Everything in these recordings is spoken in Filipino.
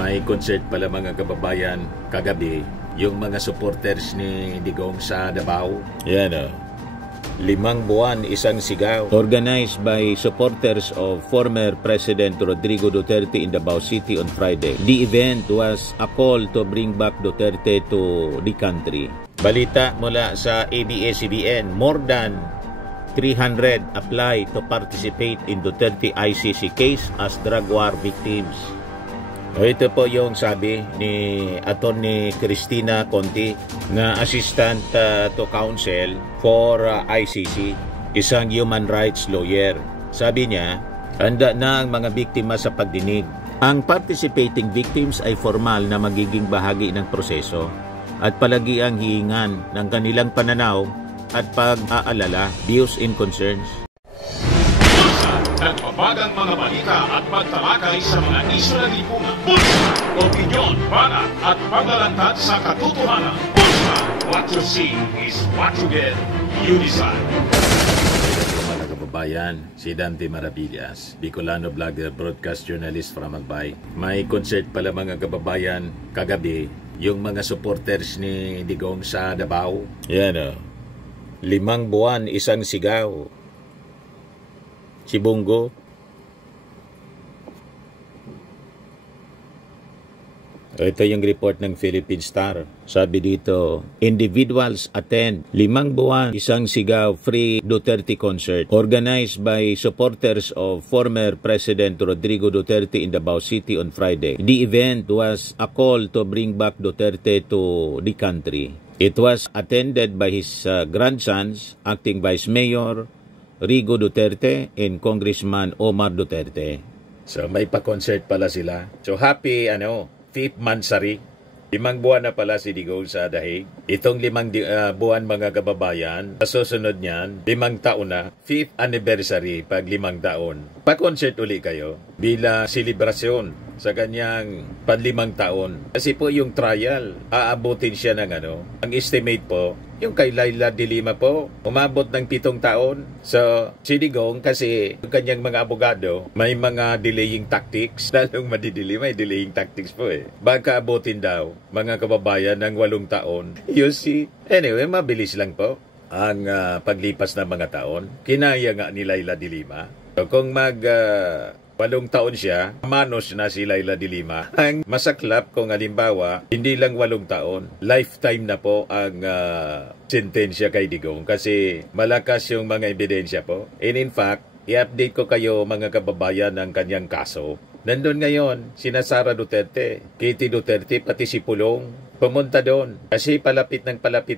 May concert pala mga kababayan kagabi, yung mga supporters ni Digong sa Davao. Yan o. 5 buwan, isang sigaw. Organized by supporters of former President Rodrigo Duterte in Davao City on Friday. The event was a call to bring back Duterte to the country. Balita mula sa ABS-CBN, more than 300 apply to participate in Duterte ICC case as drug war victims. Ito po yung sabi ni Attorney Cristina Conti na Assistant to Counsel for ICC, isang human rights lawyer. Sabi niya, handa na ang mga biktima sa pagdinig. Ang participating victims ay formal na magiging bahagi ng proseso at palagi ang hihingan ng kanilang pananaw at pag-aalala, views and concerns. Nagpapagang mga balita at pagtalakay sa mga isyu ng lipunan. Bulsa! Opinyon, banat at paglalantad sa katotohanan. Bulsa! What you see is what you get. You decide. Mga kababayan, si Dante Maravillas, Bicolano vlogger, broadcast journalist from Albay. May concert pala mga kababayan kagabi, yung mga supporters ni Digong sa Davao. Yan o. 5 buwan, isang sigaw. Si Bongo. Ito yung report ng Philippine Star. Sabi dito, individuals attend 5 buwan, isang sigaw free Duterte concert organized by supporters of former President Rodrigo Duterte in Davao City on Friday. The event was a call to bring back Duterte to the country. It was attended by his grandsons, acting Vice Mayor Rigo Duterte and Congressman Omar Duterte. So may pa-concert pala sila. So happy 5th Mansari. 5 buwan na pala si Digong sa dahig. Itong 5 buwan mga kababayan, sa susunod niyan, 5 taon na, 5th anniversary pag 5 taon. Pa-concert uli kayo bilang selebrasyon sa kanyang pan-5 taon. Kasi po yung trial, aabutin siya ng ang estimate po, yung kay Laila de Lima po, umabot ng 7 taon. So, si Digong kasi yung kanyang mga abogado, may mga delaying tactics. Lalong madidili, may delaying tactics po eh. Baka abutin daw, mga kababayan, ng 8 taon. You see? Anyway, mabilis lang po ang paglipas ng mga taon. Kinaya nga ni Laila de Lima. So, kung 8 taon siya, manos na si Laila de Lima. Ang masaklap kung halimbawa, hindi lang 8 taon, lifetime na po ang sentensya kay Digong kasi malakas yung mga ebidensya po. And in fact, i-update ko kayo mga kababayan ng kanyang kaso. Nandun ngayon, sina Sara Duterte, Katie Duterte, pati si Pulong, pumunta doon kasi palapit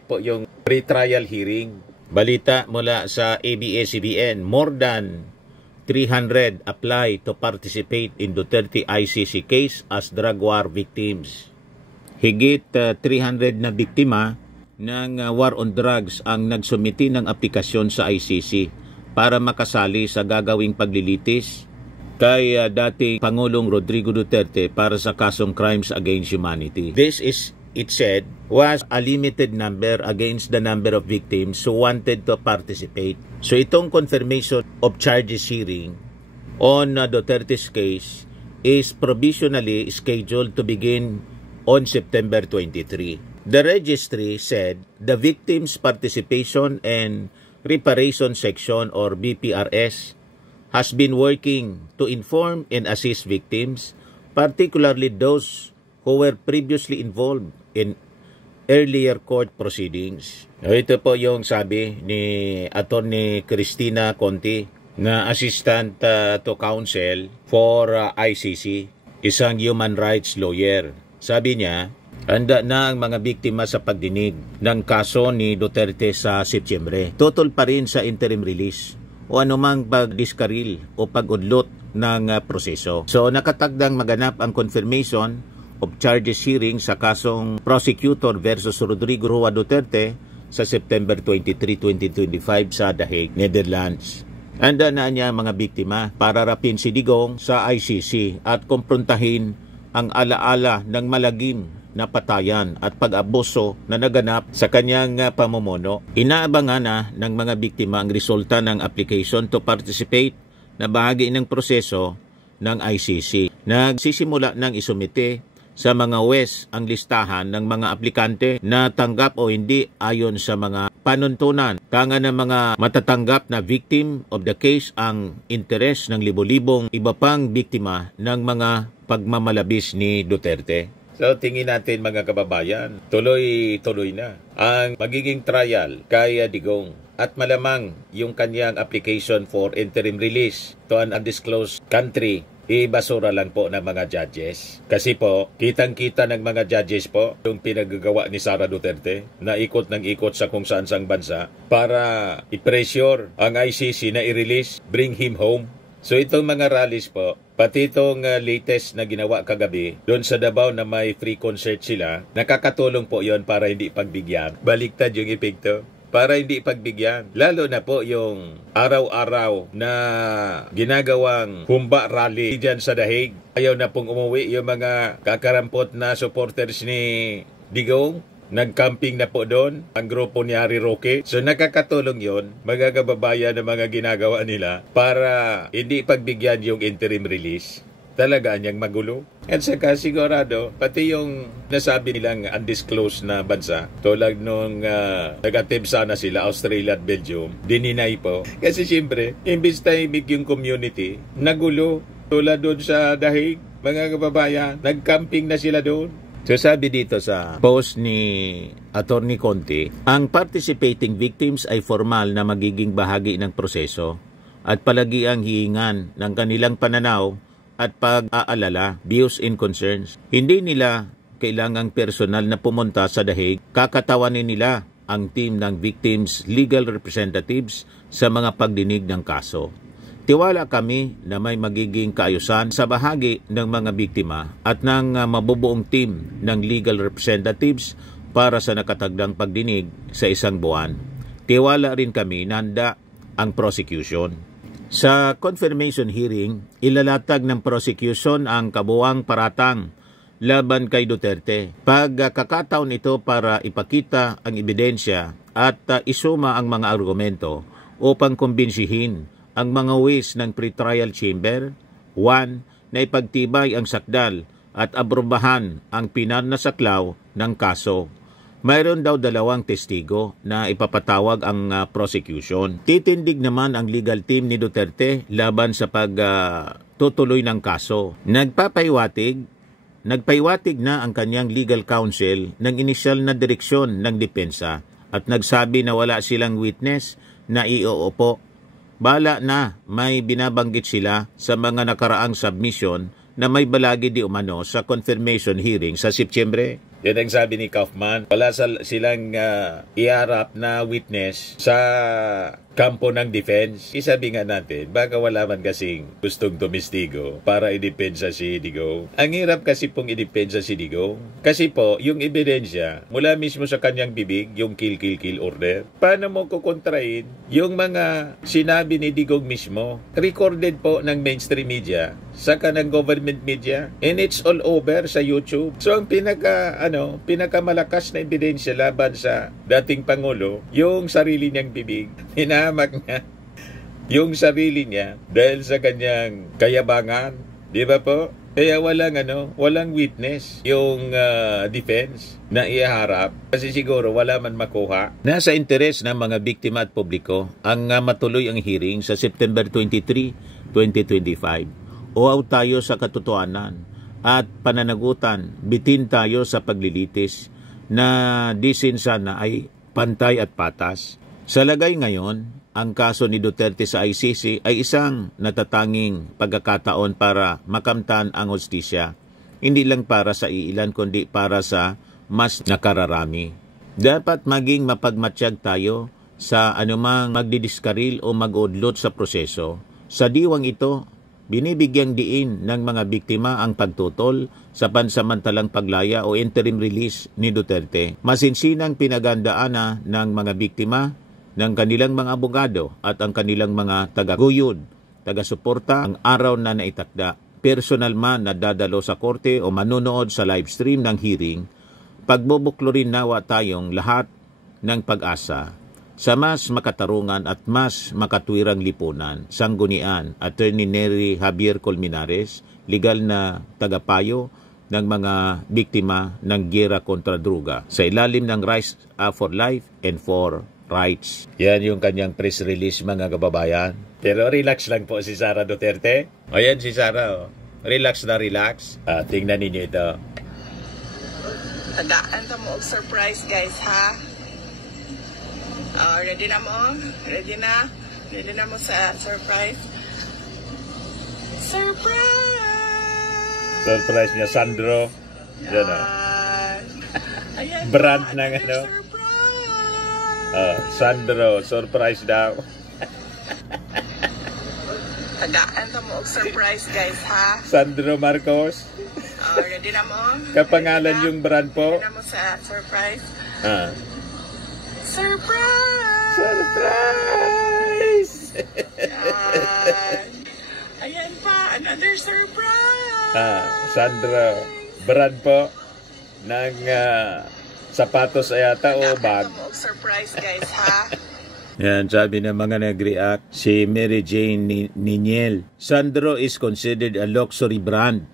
po yung pre-trial hearing. Balita mula sa ABS-CBN, more than 300 apply to participate in Duterte ICC case as drug war victims. Higit 300 na biktima ng war on drugs ang nagsumiti ng aplikasyon sa ICC para makasali sa gagawing paglilitis kay dating Pangulong Rodrigo Duterte para sa kasong crimes against humanity. This is, it said, was a limited number against the number of victims who wanted to participate. So itong confirmation of charges hearing on Duterte's case is provisionally scheduled to begin on September 23. The registry said the Victims Participation and Reparation Section or BPRS has been working to inform and assist victims, particularly those who were previously involved in earlier court proceedings. Ito po yung sabi ni Attorney Cristina Conti na Assistant to Counsel for ICC, isang human rights lawyer. Sabi niya, handa na ang mga biktima sa pagdinig ng kaso ni Duterte sa Setyembre. Tutol pa rin sa interim release o anumang pagdiskaril o pag-udlot ng proseso. So nakatagdang maganap ang confirmation of charges hearing sa kasong prosecutor versus Rodrigo Roa Duterte sa September 23, 2025 sa The Hague, Netherlands. Handa na niya mga biktima para rapin si Digong sa ICC at kumprontahin ang alaala ng malagim na patayan at pag-abuso na naganap sa kanyang pamumuno. Inaabangan na ng mga biktima ang resulta ng application to participate na bahagi ng proseso ng ICC. Nagsisimula ng isumite sa mga WES ang listahan ng mga aplikante na tanggap o hindi ayon sa mga panuntunan. Tanga ng mga matatanggap na victim of the case ang interes ng libo-libong iba pang biktima ng mga pagmamalabis ni Duterte. So tingin natin mga kababayan, tuloy-tuloy na ang magiging trial kay Digong. At malamang yung kanyang application for interim release to an undisclosed country, ibasura lang po ng mga judges. Kasi po, kitang-kita ng mga judges po yung pinagagawa ni Sara Duterte na ikot ng ikot sa kung saan sang bansa para i-pressure ang ICC na i-release, bring him home. So itong mga rallies po, pati itong latest na ginawa kagabi, doon sa Davao na may free concert sila, nakakatulong po yon para hindi pagbigyan. Baliktad yung epekto. Para hindi pagbigyan. Lalo na po yung araw-araw na ginagawang humba rally dyan sa Dahig. Ayaw na pong umuwi yung mga kakarampot na supporters ni Digong. Nag-camping na po doon ang grupo ni Harry Roque. So nakakatulong yon, mga kababayan na mga ginagawa nila para hindi pagbigyan yung interim release. Talaga niyang magulo. At saka sigurado, pati yung nasabi nilang undisclosed na bansa, tulad nung nag-attempt sana sila, Australia at Belgium, dininay po. Kasi siyempre, imbis tahimik yung community, nagulo. Tulad doon sa Dahig, mga kababayan, nag-camping na sila doon. So sabi dito sa post ni Attorney Conte, ang participating victims ay formal na magiging bahagi ng proseso at palagi ang hihingan ng kanilang pananaw at pag-aalala, views and concerns. Hindi nila kailangang personal na pumunta sa Dahig, kakatawanin nila ang team ng victims' legal representatives sa mga pagdinig ng kaso. Tiwala kami na may magiging kaayusan sa bahagi ng mga biktima at ng mabubuong team ng legal representatives para sa nakatagdang pagdinig sa isang buwan. Tiwala rin kami na handa ang prosecution. Sa confirmation hearing, ilalatag ng prosecution ang kabuuang paratang laban kay Duterte. Pagkakataon ito para ipakita ang ebidensya at isuma ang mga argumento upang kumbinsihin ang mga wis ng pre-trial chamber. 1. Na ipagtibay ang sakdal at aprobahan ang pinanasaklaw ng kaso. Mayroon daw 2 testigo na ipapatawag ang prosecution. Titindig naman ang legal team ni Duterte laban sa pagtutuloy ng kaso. Nagpaiwatig na ang kanyang legal counsel ng inisyal na direksyon ng depensa at nagsabi na wala silang witness na iuupo. Bala na may binabanggit sila sa mga nakaraang submission na may balagi di umano sa confirmation hearing sa Setyembre. Yan ang sabi ni Kaufman. Wala silang iharap na witness sa kampo ng defense. Isabi nga natin, baka wala man kasing gustong tumistigo para idepensa si Digong. Ang hirap kasi pong idepensa si Digong. Kasi po, yung ebidensya, mula mismo sa kanyang bibig, yung kill order, paano mo kukontrain yung mga sinabi ni Digong mismo? Recorded po ng mainstream media, saka ng government media, and it's all over sa YouTube. So ang pinakamalakas na ebidensya laban sa dating Pangulo, yung sarili niyang bibig. Hinahamak niya yung sarili niya dahil sa kanyang kayabangan. Di ba po? Kaya walang witness yung defense na iharap kasi siguro wala man makuha. Nasa interes ng mga biktima at publiko ang matuloy ang hearing sa September 23, 2025. Uaw tayo sa katotohanan at pananagutan, bitin tayo sa paglilitis na disin sana ay pantay at patas. Sa lagay ngayon, ang kaso ni Duterte sa ICC ay isang natatanging pagkakataon para makamtan ang hustisya, hindi lang para sa iilan kundi para sa mas nakararami. Dapat maging mapagmatsyag tayo sa anumang magdidiskaril o mag-udlot sa proseso. Sa diwang ito, binibigyang diin ng mga biktima ang pagtutol sa pansamantalang paglaya o interim release ni Duterte. Masinsinang pinagandaan ng mga biktima ng kanilang mga abogado at ang kanilang mga taga-guyod, taga-suporta ang araw na naitakda. Personal man na dadalo sa korte o manunood sa live stream ng hearing, pagbubuklorin nawa tayong lahat ng pag-asa sa mas makatarungan at mas makatwirang lipunan. Sanggunian, Attorney Nery Javier Colmenares, legal na tagapayo ng mga biktima ng giyera kontra droga sa ilalim ng Rise for Life and for Rights. Yan yung kanyang press release, mga kababayan. Pero relax lang po si Sara Duterte. Ayan si Sara, oh. Relax na relax. Tingnan ninyo ito. Tadaan ta mo og surprise, guys, ha? Ready na mo? Ready na? Ready na mo sa surprise? Surprise! Surprise niya, Sandro. Yan, oh. Ayan, Brand ng ano? Surprise! Sandro, surprise daw. Tadaan ta mo og surprise, guys, ha? Sandro Marcos. Ready na mo? Kapangalan Ready na? yung brand po. Ready na mo sa surprise? Surprise! Surprise! Ayan pa, another surprise! Sandro, brand po ng sapatos ayata o bag. Surprise, guys, ha? Yan, sabi ng mga nag-react, si Mary Jane Niniel. Sandro is considered a luxury brand.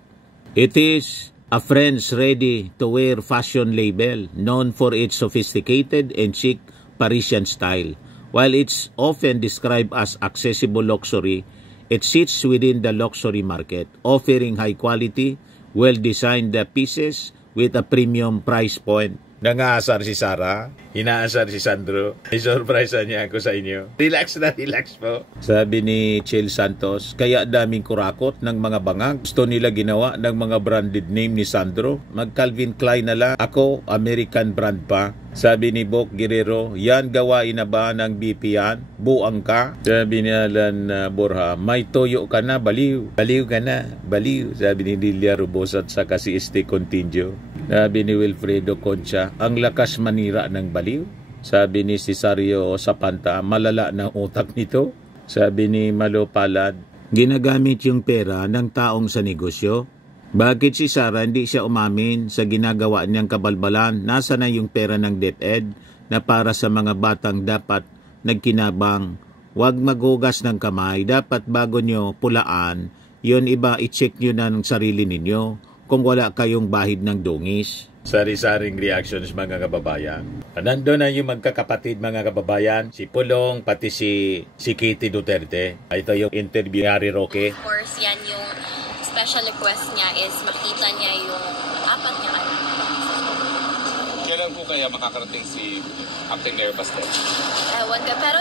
It is a friends ready to wear fashion label known for its sophisticated and chic Parisian style. While it's often described as accessible luxury, it sits within the luxury market, offering high quality, well-designed pieces with a premium price point. Nangaasar si Sara, inaasar si Sandro. I-surprise niya ako sa inyo. Relax na relax po. Sabi ni Chil Santos, kaya daming kurakot ng mga bangag. Gusto nila ginawa ng mga branded name ni Sandro. Mag Calvin Klein na lang. Ako, American brand pa. Sabi ni Bok Guerrero, yan gawain na ba ng BP yan? Buang ka? Sabi ni Alan Borja, may toyo ka na, baliw. Baliw ka na, baliw. Sabi ni Lilia Rubosat sa kasi este Contingio. Sabi ni Wilfredo Concha, ang lakas manira ng baliw. Sabi ni Cesario Sapanta, malala ng utak nito. Sabi ni Malo Palad, ginagamit yung pera ng taong sa negosyo. Bakit si Sara hindi siya umamin sa ginagawa niyang kabalbalan? Nasa na yung pera ng DepEd na para sa mga batang dapat nagkinabang? Huwag maghugas ng kamay. Dapat bago nyo pulaan, yun iba i-check nyo na ng sarili ninyo kung wala kayong bahid ng dungis. Sari-saring reactions, mga kababayan. Nandun na yung magkakapatid, mga kababayan. Si Pulong, pati si Kitty Duterte. Ito yung interview ni Harry Roque. Of course, yan yung special request niya is makita niya yung apat niya anak. Kailan po kaya makakarating si Acting Mayor Bastet? Ewan ka, pero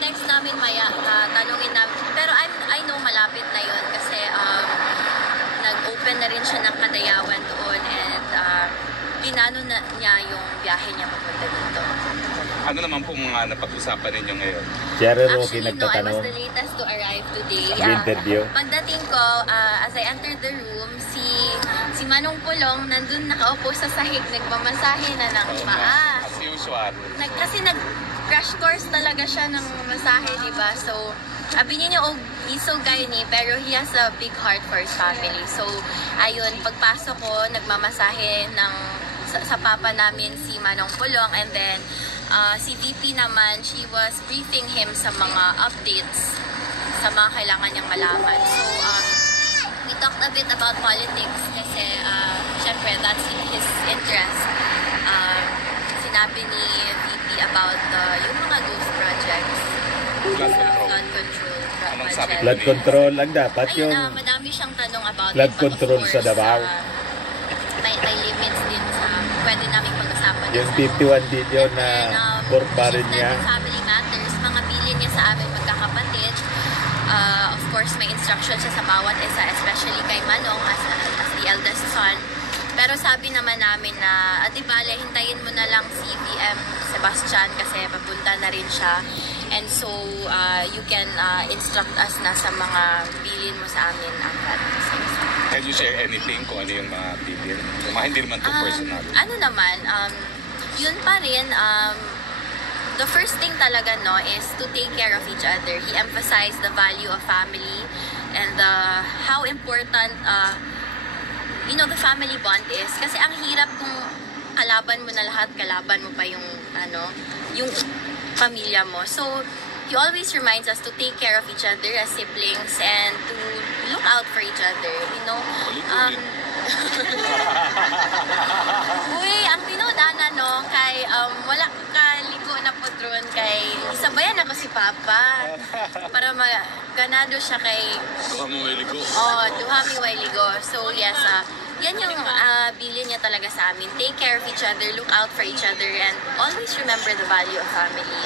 text namin maya, tanungin namin. Pero I know malapit na yun kasi nag-open na rin siya ng Kadayawan doon and pinano na niya yung biyahe niya papunta dito. Ano naman po mga napag-usapan ninyo ngayon? Actually, no, I was the latest to arrive today. Interview. Pagdating ko, as I entered the room, si Manong Pulong nandun nakaupo sa sahig, nagmamasahe na ng paa. As usual. Kasi nag-crash course talaga siya ng masahe, diba? So, sabi niya, oh, he's so gayny, pero he has a big heart for his family. So, ayun, pagpasok ko, nagmamasahe sa papa namin si Manong Pulong, and then si VP naman, she was briefing him sa mga updates sa mga kailangan niyang malaman. So, we talked a bit about politics kasi, syempre, that's his interest. Sinabi ni VP about yung mga ghost projects. Flood control. Flood control Anong sabi project. Flood control lang dapat Ayun yung madami siyang tanong about flood it, but of control sa course, Davao. May limits din sa pwede namin pag-usapan. Yung 51 billion na pork barrel niya. Family matters, mga bilin niya sa amin magkakapatid. Of course, may instruction siya sa bawat isa, especially kay Manong as the eldest son. Pero sabi naman namin na, di bale, hintayin mo na lang si VM Sebastian kasi papunta na rin siya. And so, you can instruct us na sa mga bilin mo sa amin agad. Can you share anything kung ano yung mga bilin? Yung mga hindi naman to personal. Ano naman, yun pa rin, the first thing talaga, no, is to take care of each other. He emphasized the value of family and how important, the family bond is. Kasi ang hirap kung kalaban mo na lahat, kalaban mo pa yung pamilya mo. So, he always reminds us to take care of each other as siblings and to look out for each other, Uy, ang tinudana no, kay wala kaligo na po dron kay sabayan ako si Papa para ganado siya kay Duha mo may ligo. duha mi way ligo. So yes, yan yung bilin niya talaga sa amin. Take care of each other, look out for each other, and always remember the value of family.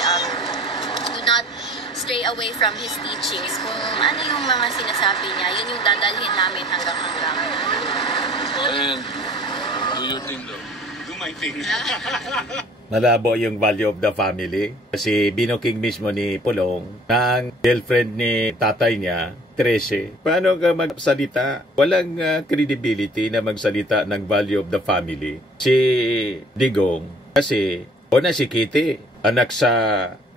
Do not stray away from his teachings. Kung ano yung mga sinasabi niya, yun yung dadalhin namin hanggang. And do your thing though. Do my thing. Malabo yung value of the family. Kasi binuking mismo ni Pulong na ang girlfriend ni tatay niya, 13. Paano ka magsalita? Walang credibility na magsalita ng value of the family. Si Digong, kasi una si Kitty, anak sa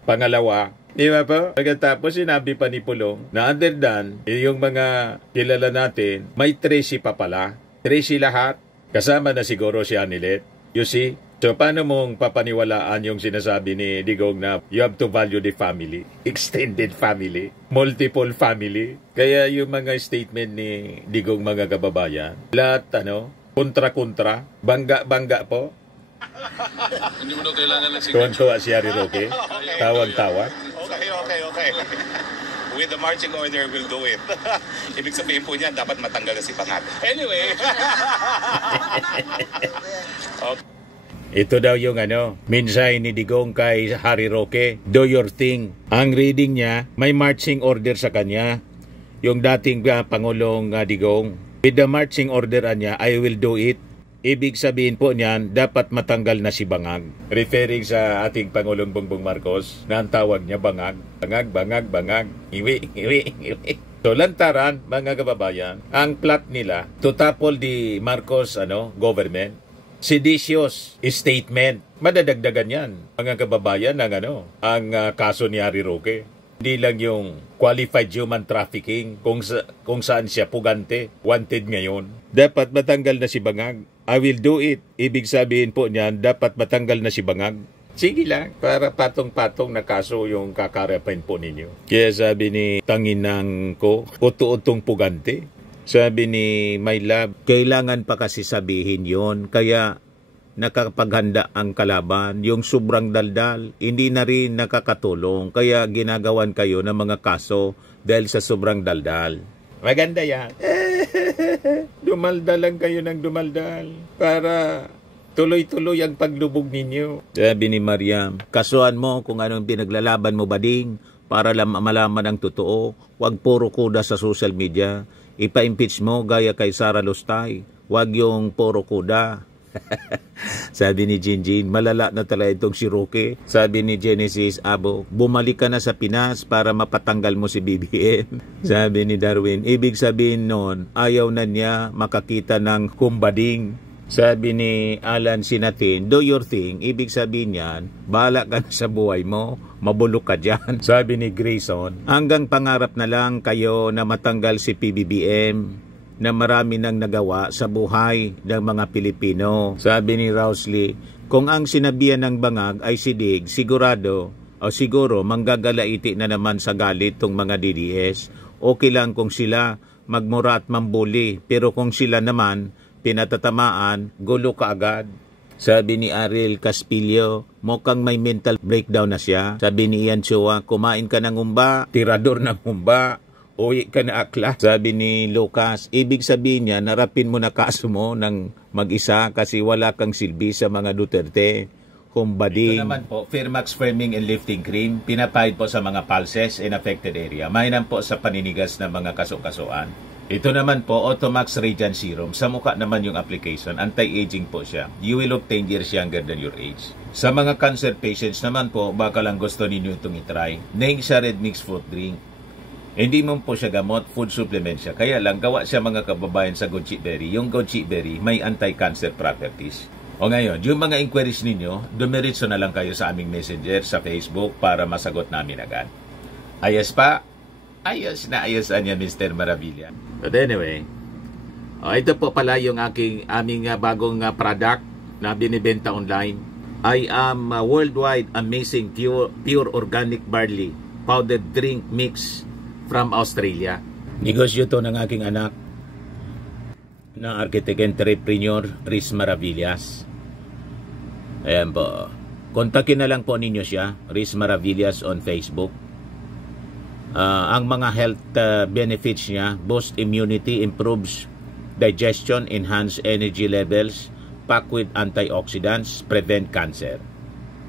pangalawa. Di ba po? Pagkatapos sinabi pa ni Pulong na other than yung mga kilala natin, may 13 pa pala. 13 lahat. Kasama na siguro si Anilet. You see? So, paano mong papaniwalaan yung sinasabi ni Digong na you have to value the family, extended family, multiple family? Kaya yung mga statement ni Digong, mga kababayan, lahat, kontra-kontra, bangga-bangga po. Hindi mo na kailangan ng signature. Tuwan-tuwa si Harry Roque, tawag-tawag. Okay. With the marching order, we'll do it. Ibig sabihin po niyan, dapat matanggal na si Pangat. Anyway. Ito daw yung minsay ni Digong kay Harry Roque, do your thing. Ang reading niya, may marching order sa kanya. Yung dating Pangulong Digong, with the marching order niya, I will do it. Ibig sabihin po niyan, dapat matanggal na si Bangag. Referring sa ating Pangulong Bongbong Marcos, na ang tawag niya Bangag. Bangag. Iwi. So, lantaran, mga kababayan, ang plot nila to topple the Marcos government. Seditious statement. Madadagdagan yan, mga kababayan, ng ang kaso ni Harry Roque. Hindi lang yung qualified human trafficking kung saan siya pugante, wanted ngayon. Dapat matanggal na si Bangag. I will do it. Ibig sabihin po niyan, dapat matanggal na si Bangag. Sige lang, para patong-patong na kaso yung kakarapin po ninyo. Kaya sabi ni Tanginang ko, uto-utong pugante. Sabi ni My Love, kailangan pa kasi sabihin yon, kaya nakapaghanda ang kalaban. Yung sobrang daldal, hindi na rin nakakatulong, kaya ginagawan kayo ng mga kaso dahil sa sobrang daldal. Maganda yan. Dumaldal lang kayo ng dumaldal para tuloy-tuloy ang paglubog ninyo. Sabi ni Mariam, kasuhan mo kung anong pinaglalaban mo, bading, para malaman ang totoo. Huwag puro kuda sa social media. Ipa-impeach mo gaya kay Sara Lustay. Huwag yung puro kuda. Sabi ni Jinjin, malala na talaga itong si Roque. Sabi ni Genesis Abo, bumalik ka na sa Pinas para mapatanggal mo si BBM. Sabi ni Darwin, ibig sabihin nun, ayaw na niya makakita ng kumbading. Sabi ni Alan Sinatin, do your thing. Ibig sabihin yan, bahala ka na sa buhay mo, mabulok ka dyan. Sabi ni Grayson, hanggang pangarap na lang kayo na matanggal si PBBM na marami nang nagawa sa buhay ng mga Pilipino. Sabi ni Rausley, kung ang sinabihan ng Bangag ay si Dig, siguro manggagalaiti na naman sa galit tong mga DDS. Okay lang kung sila magmura at mambuli, pero kung sila naman pinatatamaan, gulo ka agad. Sabi ni Ariel Caspillo, mukhang may mental breakdown na siya. Sabi ni Ian Chua, kumain ka ng umba, tirador ng umba, uwi ka na akla. Sabi ni Lucas, ibig sabihin niya, narapin mo na kaso mo ng mag-isa kasi wala kang silbi sa mga Duterte. Kumbading. Ito naman po, Firmax Firming and Lifting Cream, pinapahid po sa mga pulses in affected area. Mainam po sa paninigas ng mga kaso-kasuan. Ito naman po, Automax Radiant Serum. Sa mukha naman yung application, anti-aging po siya. You will look 10 years younger than your age. Sa mga cancer patients naman po, baka lang gusto ninyo itong itry. Naig siya red mixed fruit drink. Hindi mo po siya gamot, food supplement siya. Kaya lang, gawa siya mga kababayan sa goji berry. Yung goji berry, may anti-cancer properties. O ngayon, yung mga inquiries ninyo, dumiritso na lang kayo sa aming messenger sa Facebook para masagot namin agad. Ayos pa? Ayos na ayos niya, Mr. Maravilla. But anyway, ito po pala yung aming bagong product na binibenta online. I am worldwide amazing pure organic barley powdered drink mix from Australia. Negosyo to ng aking anak. na architect entrepreneur Riz Maravillas. Ayan po. Kontakin na lang po ninyo siya, Riz Maravillas on Facebook. Ang mga health benefits niya: boost immunity, improves digestion, enhance energy levels, packed with antioxidants, prevent cancer.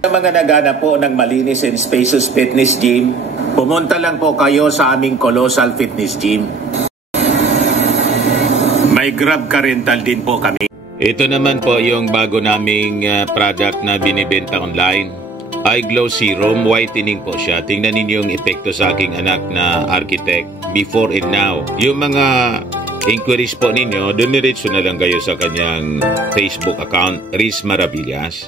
Sa mga naghanap po ng malinis and spacious fitness gym, pumunta lang po kayo sa aming Colossal Fitness Gym. May Grab car rental din po kami. Ito naman po yung bago naming product na binibenta online. Eye Glow Serum, whitening po siya. Tingnan ninyo yung epekto sa aking anak na architect before and now. Yung mga inquiries po ninyo, dumiretso na lang kayo sa kanyang Facebook account, Riz Maravillas.